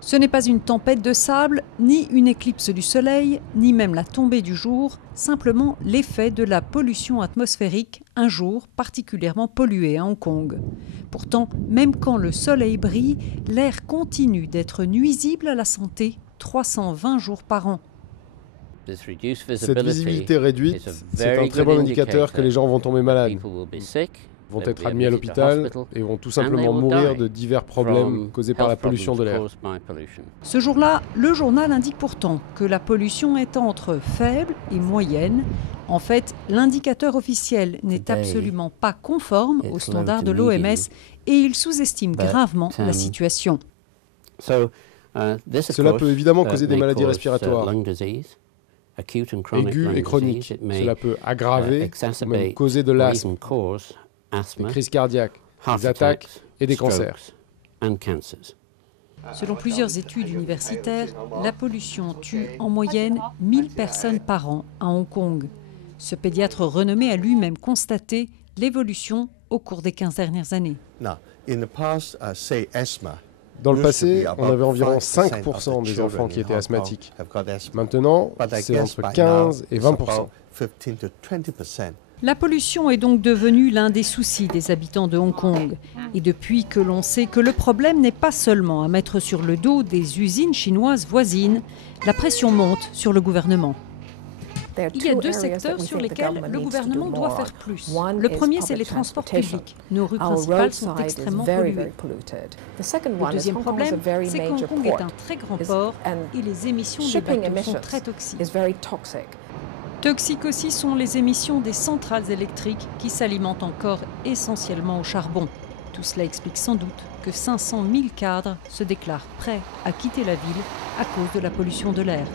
Ce n'est pas une tempête de sable, ni une éclipse du soleil, ni même la tombée du jour, simplement l'effet de la pollution atmosphérique, un jour particulièrement pollué à Hong Kong. Pourtant, même quand le soleil brille, l'air continue d'être nuisible à la santé 320 jours par an. Cette visibilité réduite, c'est un très bon indicateur que les gens vont tomber malades, vont être admis à l'hôpital et vont tout simplement mourir de divers problèmes causés par la pollution de l'air. Ce jour-là, le journal indique pourtant que la pollution est entre faible et moyenne. En fait, l'indicateur officiel n'est absolument pas conforme aux standards de l'OMS et il sous-estime gravement la situation. Cela peut évidemment causer des maladies respiratoires, aiguës et chroniques. Cela peut aggraver ou même causer de l'asthme, des crises cardiaques, des attaques et des cancers. Selon plusieurs études universitaires, la pollution tue en moyenne 1000 personnes par an à Hong Kong. Ce pédiatre renommé a lui-même constaté l'évolution au cours des 15 dernières années. Dans le passé, on avait environ 5% des enfants qui étaient asthmatiques. Maintenant, c'est entre 15 et 20%. La pollution est donc devenue l'un des soucis des habitants de Hong Kong. Et depuis que l'on sait que le problème n'est pas seulement à mettre sur le dos des usines chinoises voisines, la pression monte sur le gouvernement. Il y a deux secteurs sur lesquels le gouvernement doit faire plus. Le premier, c'est les transports publics. Nos rues principales sont extrêmement polluées. Le deuxième problème, c'est qu'Hong Kong est un très grand port et les émissions des bateaux sont très toxiques. Toxiques aussi sont les émissions des centrales électriques qui s'alimentent encore essentiellement au charbon. Tout cela explique sans doute que 500 000 cadres se déclarent prêts à quitter la ville à cause de la pollution de l'air.